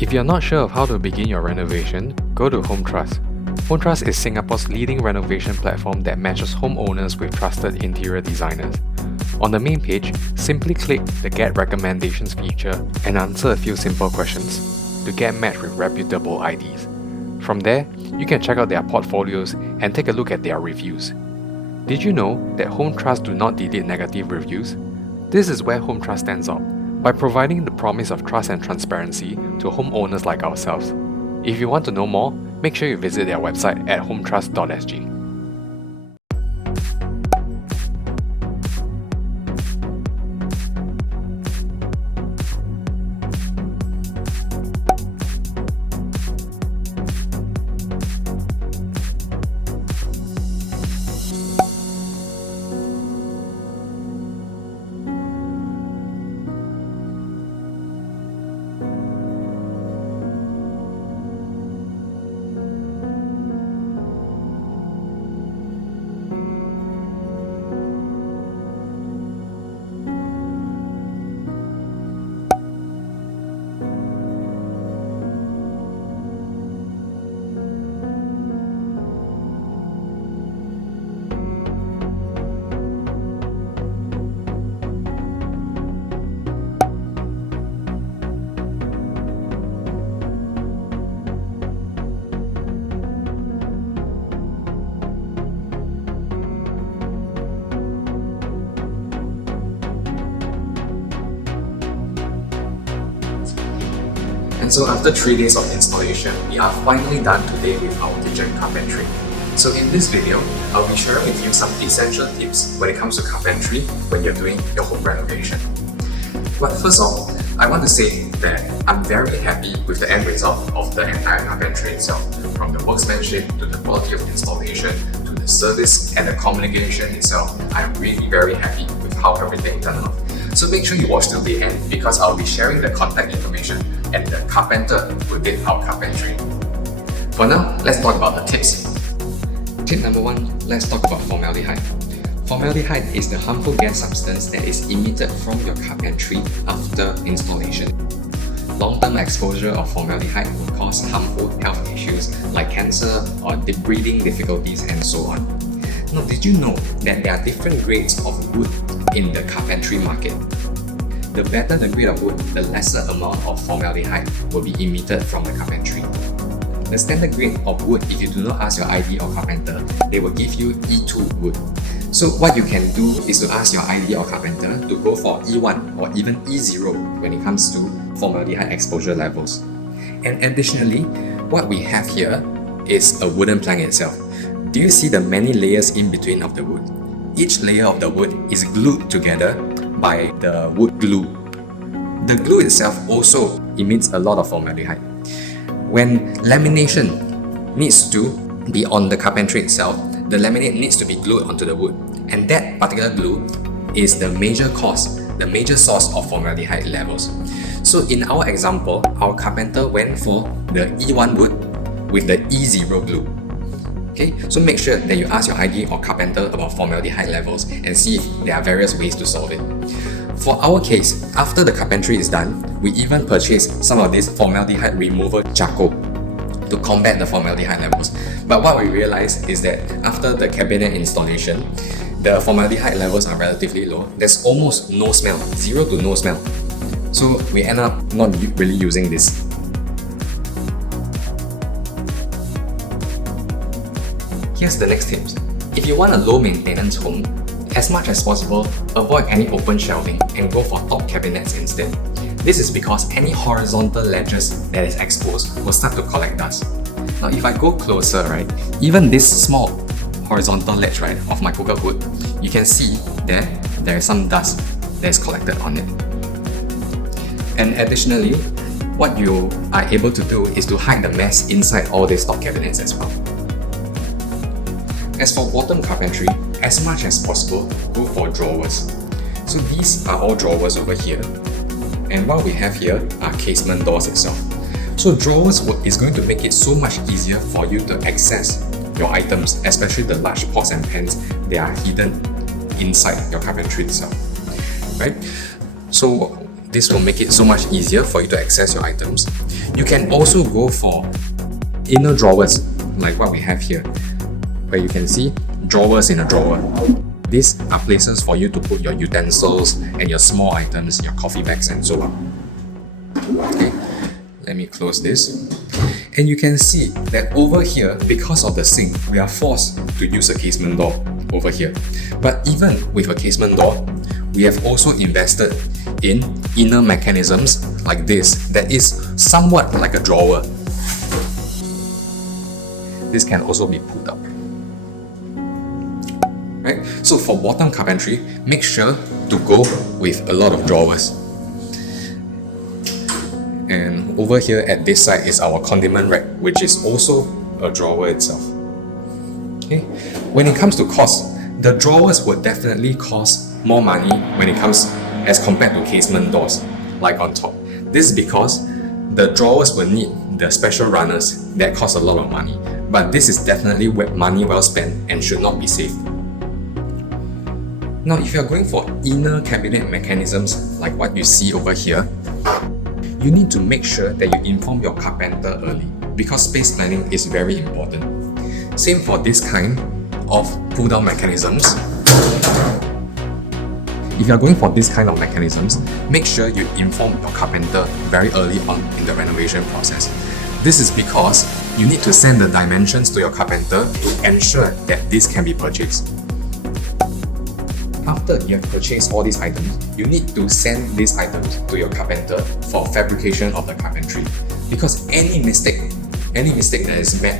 If you're not sure of how to begin your renovation, go to Home Trust. Home Trust is Singapore's leading renovation platform that matches homeowners with trusted interior designers. On the main page, simply click the Get Recommendations feature and answer a few simple questions to get matched with reputable IDs. From there, you can check out their portfolios and take a look at their reviews. Did you know that Home Trust do not delete negative reviews? This is where Home Trust stands out, by providing the promise of trust and transparency to homeowners like ourselves. If you want to know more, make sure you visit their website at hometrust.sg. And so after 3 days of installation, we are finally done today with our kitchen carpentry. So in this video, I'll be sharing with you some essential tips when it comes to carpentry when you're doing your home renovation. But first off, I want to say that I'm very happy with the end result of the entire carpentry itself, from the workmanship to the quality of installation to the service and the communication itself. I'm really very happy with how everything turned out. So make sure you watch till the end because I'll be sharing the contact information and the carpenter who did our carpentry. For now, let's talk about the tips. Tip number 1, let's talk about formaldehyde. Formaldehyde is the harmful gas substance that is emitted from your carpentry after installation. Long-term exposure of formaldehyde will cause harmful health issues like cancer or breathing difficulties and so on. Now, did you know that there are different grades of wood in the carpentry market? The better the grade of wood, the lesser amount of formaldehyde will be emitted from the carpentry. The standard grade of wood, if you do not ask your ID or carpenter, they will give you E2 wood. So what you can do is to ask your ID or carpenter to go for E1 or even E0 when it comes to formaldehyde exposure levels. And additionally, what we have here is a wooden plank itself. Do you see the many layers in between of the wood? Each layer of the wood is glued together by the wood glue. The glue itself also emits a lot of formaldehyde. When lamination needs to be on the carpentry itself, the laminate needs to be glued onto the wood, and that particular glue is the major cause, the major source of formaldehyde levels. So in our example, our carpenter went for the E1 wood with the E0 glue. Okay, so make sure that you ask your ID or carpenter about formaldehyde levels and see if there are various ways to solve it. For our case, after the carpentry is done, we even purchased some of this formaldehyde remover charcoal to combat the formaldehyde levels. But what we realized is that after the cabinet installation, the formaldehyde levels are relatively low. There's almost no smell, 0 to no smell. So we end up not really using this. Here's the next tips. If you want a low maintenance home, as much as possible, avoid any open shelving and go for top cabinets instead. This is because any horizontal ledges that is exposed will start to collect dust. Now if I go closer, right, even this small horizontal ledge, right, of my cooker hood, you can see there is some dust that is collected on it. And additionally, what you are able to do is to hide the mess inside all these top cabinets as well. As for bottom carpentry, as much as possible, go for drawers. So these are all drawers over here, and what we have here are casement doors itself. So drawers is going to make it so much easier for you to access your items, especially the large pots and pans that are hidden inside your carpentry itself, right? So this will make it so much easier for you to access your items. You can also go for inner drawers, like what we have here, where you can see drawers in a drawer. These are places for you to put your utensils and your small items, your coffee bags and so on. Okay, let me close this. And you can see that over here, because of the sink, we are forced to use a casement door over here. But even with a casement door, we have also invested in inner mechanisms like this that is somewhat like a drawer. This can also be pulled up. Right? So for bottom carpentry, make sure to go with a lot of drawers. And over here at this side is our condiment rack, which is also a drawer itself. Okay. When it comes to cost, the drawers would definitely cost more money when it comes as compared to casement doors, like on top. This is because the drawers will need the special runners that cost a lot of money. But this is definitely money well spent and should not be saved. Now, if you are going for inner cabinet mechanisms like what you see over here, you need to make sure that you inform your carpenter early because space planning is very important. Same for this kind of pull-down mechanisms. If you are going for this kind of mechanisms, make sure you inform your carpenter very early on in the renovation process. This is because you need to send the dimensions to your carpenter to ensure that this can be purchased. After you have purchased all these items, you need to send these items to your carpenter for fabrication of the carpentry. Because any mistake that is made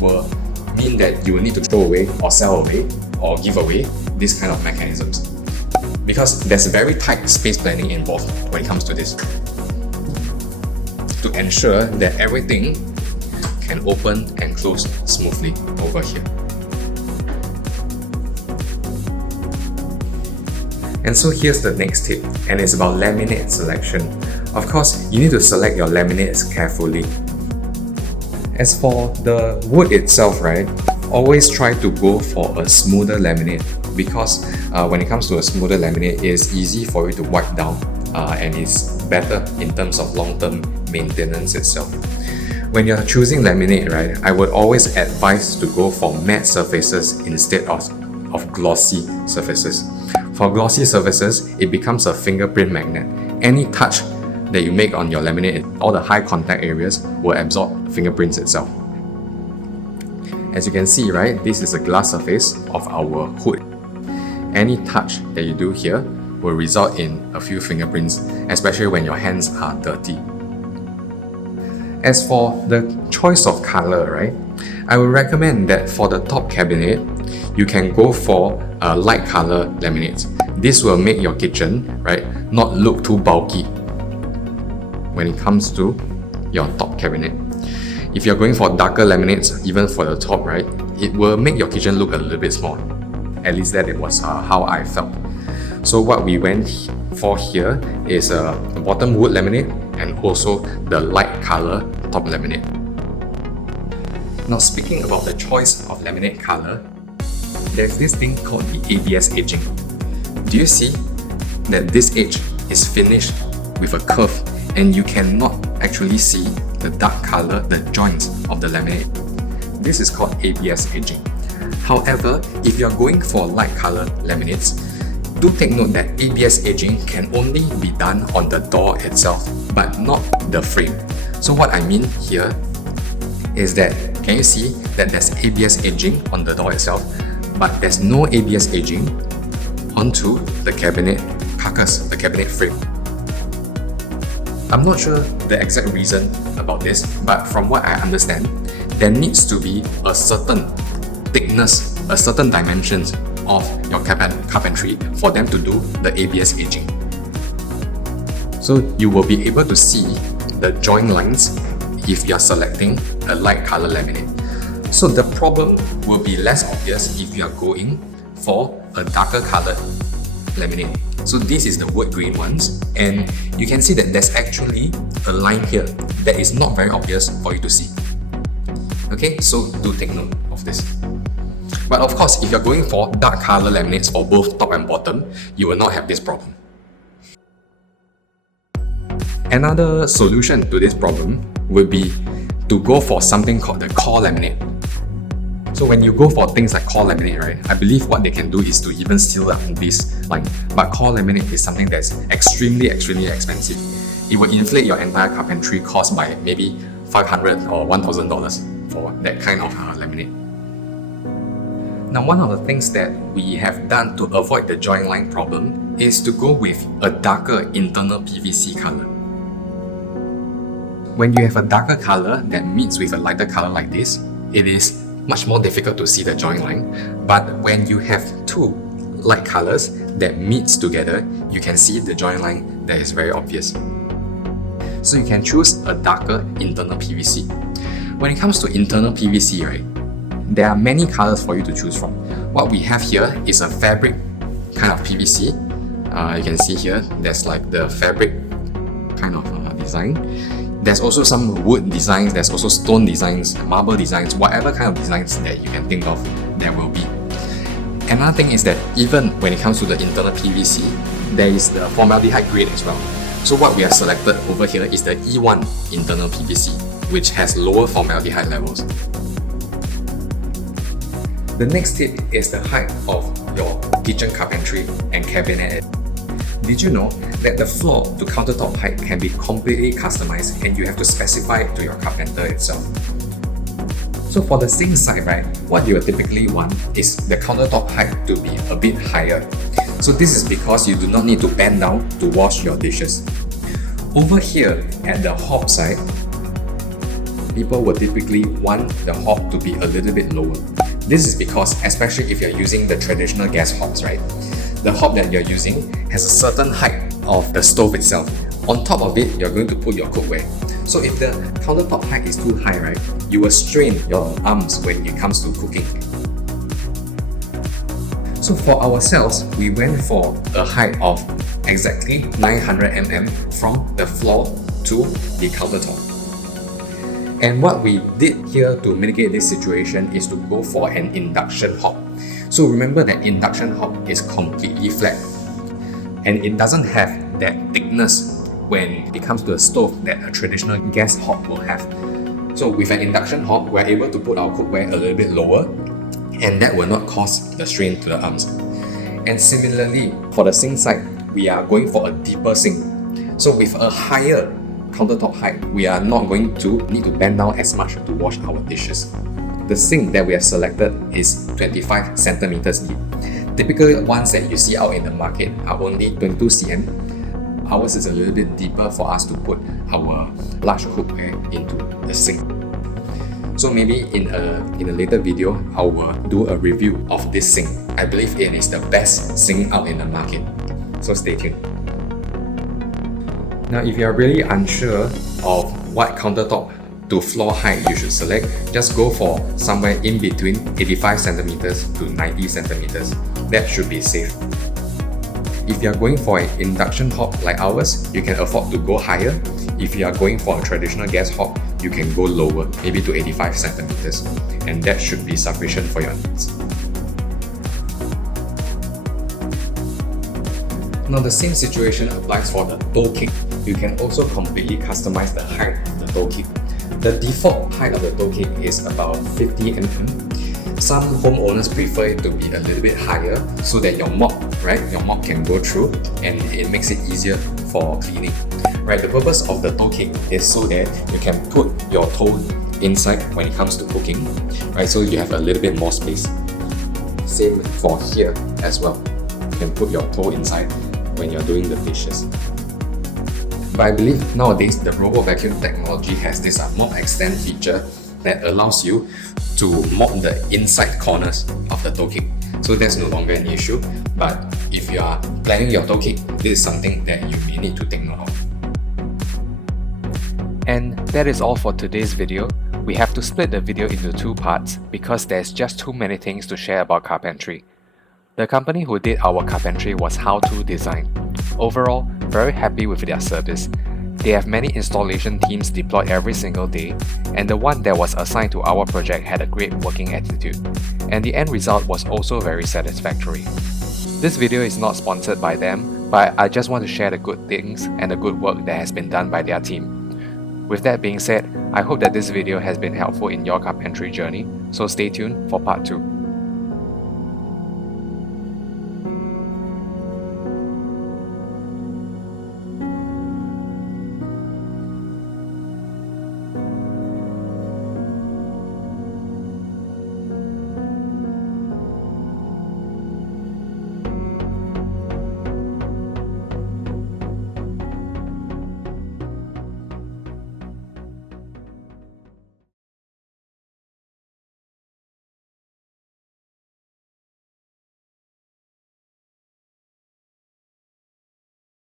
will mean that you will need to throw away or sell away or give away these kind of mechanisms. Because there's very tight space planning involved when it comes to this. To ensure that everything can open and close smoothly over here. And so here's the next tip, and it's about laminate selection. Of course, you need to select your laminates carefully. As for the wood itself, right, always try to go for a smoother laminate because when it comes to a smoother laminate, it is easy for you to wipe down and it's better in terms of long-term maintenance itself. When you're choosing laminate, right, I would always advise to go for matte surfaces instead of glossy surfaces. For glossy surfaces, it becomes a fingerprint magnet. Any touch that you make on your laminate, all the high contact areas will absorb fingerprints itself. As you can see, right, this is a glass surface of our hood. Any touch that you do here will result in a few fingerprints, especially when your hands are dirty. As for the choice of color, right, I would recommend that for the top cabinet, you can go for a light color laminates. This will make your kitchen, right, not look too bulky when it comes to your top cabinet. If you're going for darker laminates, even for the top, right, it will make your kitchen look a little bit small. At least that it was how I felt. So what we went for here is the bottom wood laminate and also the light color top laminate. Now, speaking about the choice of laminate color, there's this thing called the ABS edging. Do you see that this edge is finished with a curve and you cannot actually see the dark color, the joints of the laminate? This is called ABS edging. However, if you're going for light color laminates, do take note that ABS edging can only be done on the door itself, but not the frame. So what I mean here is that, can you see that there's ABS edging on the door itself, but there's no ABS edging onto the cabinet carcass, the cabinet frame. I'm not sure the exact reason about this, but from what I understand, there needs to be a certain thickness, a certain dimensions of your carpentry for them to do the ABS edging. So you will be able to see the joint lines if you're selecting a light color laminate. So the problem will be less obvious if you are going for a darker colored laminate. So this is the wood grain ones, and you can see that there's actually a line here that is not very obvious for you to see. Okay, so do take note of this. But of course, if you're going for dark color laminates for both top and bottom, you will not have this problem. Another solution to this problem would be to go for something called the core laminate. So when you go for things like core laminate, right, I believe what they can do is to even seal up this line. But core laminate is something that's extremely expensive. It will inflate your entire carpentry cost by maybe $500 or $1,000 for that kind of laminate. Now, one of the things that we have done to avoid the joint line problem is to go with a darker internal PVC color. When you have a darker color that meets with a lighter color like this, it is much more difficult to see the joint line. But when you have two light colors that meets together, you can see the joint line that is very obvious. So you can choose a darker internal PVC. When it comes to internal PVC, right, there are many colors for you to choose from. What we have here is a fabric kind of PVC. You can see here, there's like the fabric kind of design. There's also some wood designs, there's also stone designs, marble designs, whatever kind of designs that you can think of, there will be. Another thing is that even when it comes to the internal PVC, there is the formaldehyde grade as well. So what we have selected over here is the E1 internal PVC, which has lower formaldehyde levels. The next tip is the height of your kitchen carpentry and cabinet. Did you know that the floor to countertop height can be completely customized and you have to specify it to your carpenter itself? So for the sink side, right, what you will typically want is the countertop height to be a bit higher. So this is because you do not need to bend down to wash your dishes. Over here at the hob side, people will typically want the hob to be a little bit lower. This is because, especially if you're using the traditional gas hobs, right, the hob that you're using has a certain height of the stove itself. On top of it, you're going to put your cookware. So if the countertop height is too high, right, you will strain your arms when it comes to cooking. So for ourselves, we went for a height of exactly 900 mm from the floor to the countertop. And what we did here to mitigate this situation is to go for an induction hob. So remember that induction hob is completely flat and it doesn't have that thickness when it comes to a stove that a traditional gas hob will have. So with an induction hob, we're able to put our cookware a little bit lower and that will not cause the strain to the arms. And similarly, for the sink side, we are going for a deeper sink. So with a higher countertop height, we are not going to need to bend down as much to wash our dishes. The sink that we have selected is 25 centimeters deep. Typical ones that you see out in the market are only 22 cm. Ours is a little bit deeper for us to put our large cookware into the sink. So maybe in a later video, I will do a review of this sink. I believe it is the best sink out in the market. So stay tuned. Now, if you are really unsure of what countertop to floor height you should select, just go for somewhere in between 85 centimeters to 90 centimeters. That should be safe. If you are going for an induction hob like ours, you can afford to go higher. If you are going for a traditional gas hob, you can go lower, maybe to 85 centimeters, and that should be sufficient for your needs. Now the same situation applies for the toe kick. You can also completely customize the height of the toe kick. The default height of the toe kick is about 50 mm. Some homeowners prefer it to be a little bit higher so that your mop can go through and it makes it easier for cleaning. Right, the purpose of the toe kick is so that you can put your toe inside when it comes to cooking, right? So you have a little bit more space. Same for here as well. You can put your toe inside when you're doing the dishes. But I believe nowadays the Robo Vacuum technology has this mop extend feature that allows you to mop the inside corners of the toe kick. So that's no longer an issue. But if you are planning your toe kick, this is something that you may need to take note of. And that is all for today's video. We have to split the video into two parts because there's just too many things to share about carpentry. The company who did our carpentry was How To Design. Overall, very happy with their service. They have many installation teams deployed every single day, and the one that was assigned to our project had a great working attitude, and the end result was also very satisfactory. This video is not sponsored by them, but I just want to share the good things and the good work that has been done by their team. With that being said, I hope that this video has been helpful in your carpentry journey, so stay tuned for part 2.